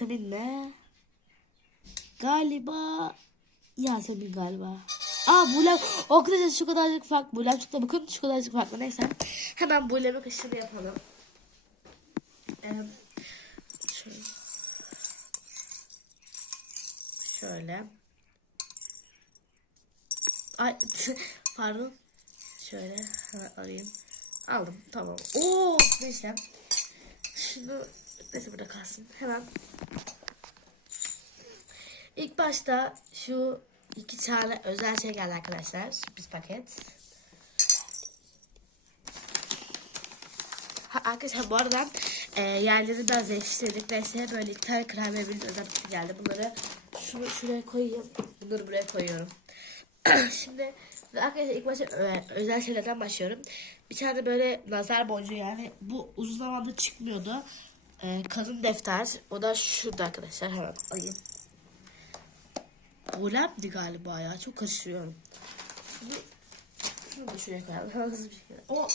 Mi? Galiba Yasemin galiba. Aa Bulem. Arkadaşlar şu kadarcık farklı. Bulem çıktı. Bakın şu kadarcık farklı. Neyse. Hemen Bulem'in kaşını yapalım. Ee, şöyle. Şöyle. Ay pardon. Şöyle hemen arayayım. Aldım tamam. Oo neyse. Şunu neyse burada kalsın. Hemen. Başta şu iki tane özel şey geldi arkadaşlar. Sürpriz paket. Ha, arkadaşlar bu arada e, yerleri biraz değiştirdik. Neyse böyle iki tane ve bir özel geldi. Bunları şunu şuraya koyayım. Bunları buraya koyuyorum. Şimdi arkadaşlar ilk başta e, özel şeylerden başlıyorum. Bir tane böyle nazar boncuğu yani bu uzun zamandır çıkmıyordu. E, kalın defter. O da şurada arkadaşlar. Hemen alayım. Bulemdi galiba ya. Çok karıştırıyorum. Şunu, şunu da şuraya koyalım. Hızlı bir şekilde. O, aa,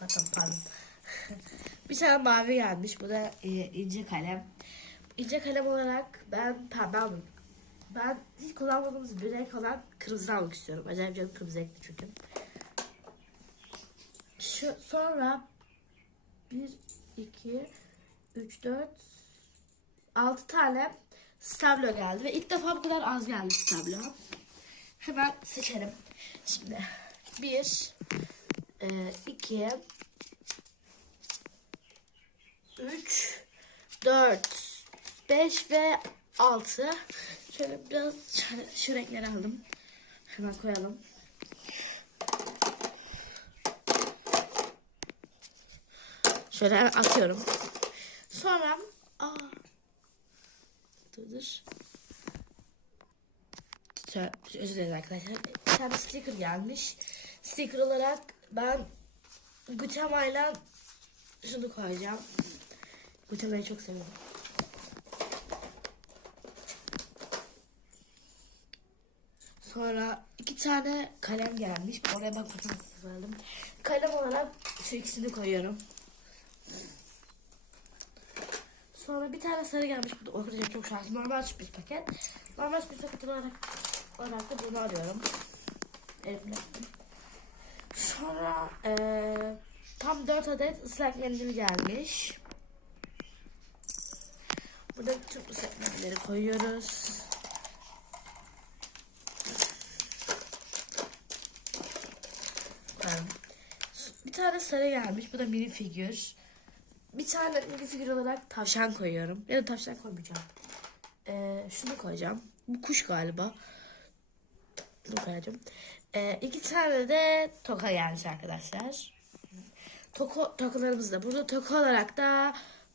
pardon, pardon. bir tane mavi gelmiş. Bu da e, ince kalem. İnce kalem olarak ben pembe. Ben hiç kullanmadığımız bir renk olan kırmızı almak istiyorum. Acayip canım kırmızı renkli çünkü. Şu, sonra 1, 2, 3, 4, 6 tane stablo geldi. Ve ilk defa bu kadar az geldi stablo. Hemen seçelim. Şimdi 1, 2, 3, 4, 5 ve 6. Şöyle biraz şu renkleri aldım. Hemen koyalım. Şöyle atıyorum. Sonra aa dur dur. Şöyle, özür dilerim arkadaşlar. Bir sticker gelmiş. Sticker olarak ben Gutemay'la şunu koyacağım. Gutemay'ı çok seviyorum. Sonra iki tane kalem gelmiş. Oraya bak bakalım. Kalem olarak şu ikisini koyuyorum. Sonra bir tane sarı gelmiş. Bu da o kadar çok şanslı. Normal sürpriz paket. Normal sürpriz paket olarak, olarak da bunu arıyorum. Elimle. Sonra eee, tam 4 adet ıslak mendil gelmiş. Burada tüm ıslak mendilleri koyuyoruz. Bir tane sarı gelmiş. Bu da mini figür. Bir tane mini figür olarak tavşan koyuyorum. Ya da tavşan koymayacağım. Ee, şunu koyacağım. Bu kuş galiba. Bunu koyacağım. Ee, iki tane de toka gelmiş arkadaşlar. Toko, tokalarımız da. Burada toka olarak da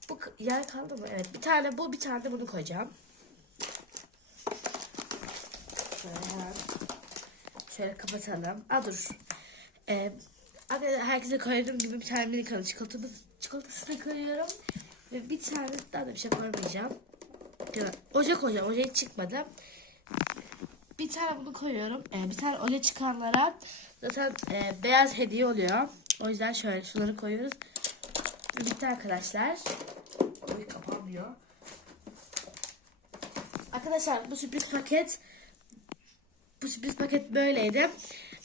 bu yer kaldı mı? Evet. Bir tane bu, bir tane de bunu koyacağım. Şöyle şöyle kapatalım. Aa dur. Ee, herkese koyduğum gibi bir tane mini kalı çikolatamız, çikolatasını koyuyorum. Ve bir tane daha da bir şey koymayacağım. Ya, Oje koyacağım. Oje hiç çıkmadı. Bir tane bunu koyuyorum. Ee, bir tane oje çıkanlara zaten e, beyaz hediye oluyor. O yüzden şöyle şunları koyuyoruz. Bitti arkadaşlar. Oy kapanmıyor. Arkadaşlar bu sürpriz paket bu sürpriz paket böyleydi.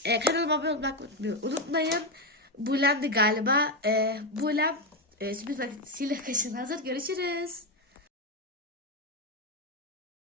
Ee, kanalıma abone olmayı unutmayın. Bulem'di galiba. Ee, Bulem e, sürpriz paketiyle kaşın hazır. Görüşürüz.